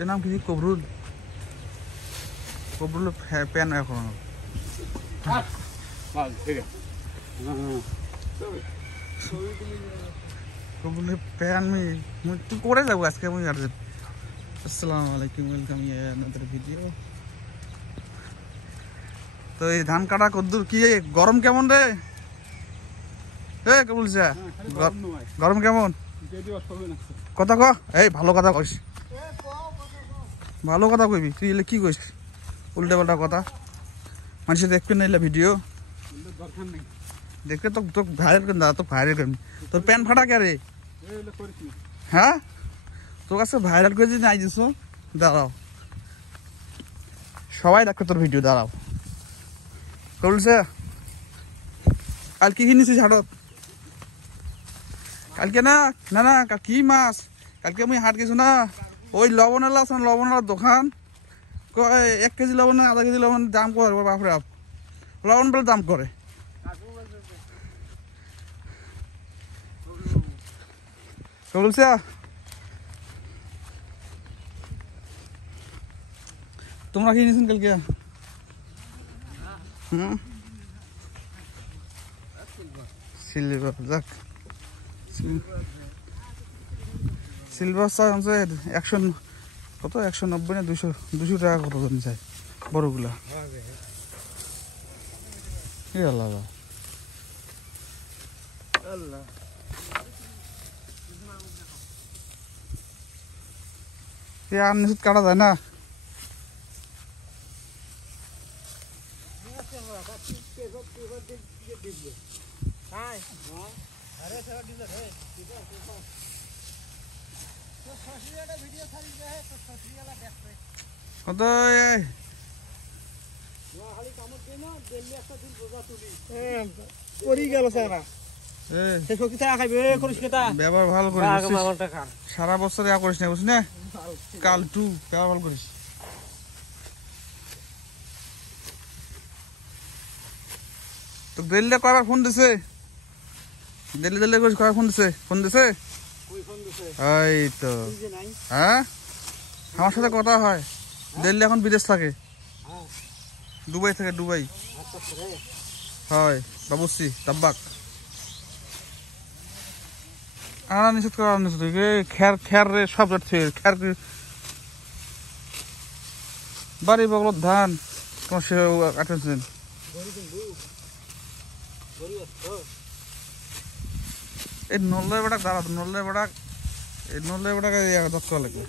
এর নাম কি? কবরুল। কবরুল প্যান এখন কবরুলের প্যান তুই করে যাবো আজকে আমি গার্জেন। আসসালামু আলাইকুম, ওয়েলকাম আপনাদের ভিডিও। তো এই ধান কাটা কদ্দুর কি গরম কেমন রে? কে বলছে গরম কেমন? কথা ক, এই ভালো কথা কইস, ভালো কথা কইবি। তুই এলে কি কইস উল্টা পাল্টা কথা? মানুষ দেখবে না এলে ভিডিও দেখতে তো তোকে ভাইরাল করেন, দাদা তোকে ভাইরাল করেন। তোর প্যান্ট ফাটা কে রে? হ্যাঁ, তোর কাছে ভাইরাল করে যদি নাই দিস, দাঁড়াও সবাই দেখবে তোর ভিডিও, দাঁড়াও। বলছে কাল কি কিনেছিস হাটত? কালকে না না না কি মাছ? কালকে আমি হাট গেছো না, ওই লবণালা আছে, লবণালার দোকান। 1 কেজি লবণ, আধা কেজি লবণ দাম করে বাপরে বাপ, লবণ বলে দাম করে। বলছে তোমরা কি নিয়েছেন কালকে? সিলভার, যাক সিলভার চা হচ্ছে 100 কত, 190 না 200 টাকা কত জন চাই বড়গুলা। আল্লাহ আর নিশ্চিত কাটা যায় না। কত ব্যবহার ভালো করিস, সারা বছর করিস না, বুঝিস না? কাল টু ব্যবহার ভালো করিস। তো দিল্লি কয়বার ফোন দিছে? দিল্লি করিস, কয়বার ফোন দিছে? এই তো হ্যাঁ, আমার সাথে কথা হয়। দিল্লি এখন বিদেশ থাকে, দুবাই থাকে, দুবাই হয় বাবুসি তাব্বাক। আনা নিষেধ করা নিষেধ, খের রে সব যাচ্ছে, খের বাড়ি বগলত ধান তোমার সে কাটেছেন। এই নল্লাই বেটাক দাঁড়া, নল্লাই বেটাক, এই নল্লাই বেটাকে দক্ষ লাগে।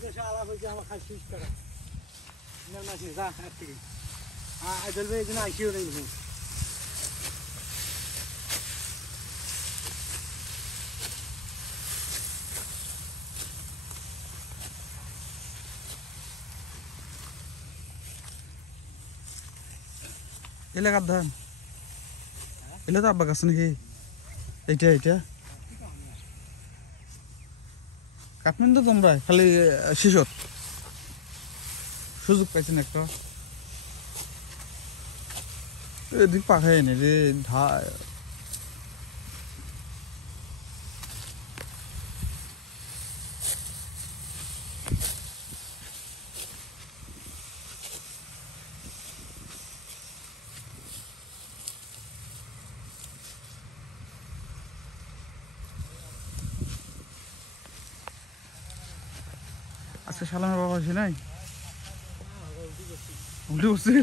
এলাকার ধান এলে তো আব্বা গাছ নাকি? এইটা কাটবেন তো তোমরা, খালি শিশত সুযোগ পাইছেন একটা। এদিক পাখাই নে রে ধার। আজকে সালামের বাবা আসে নাই? উল্টে বসছিল।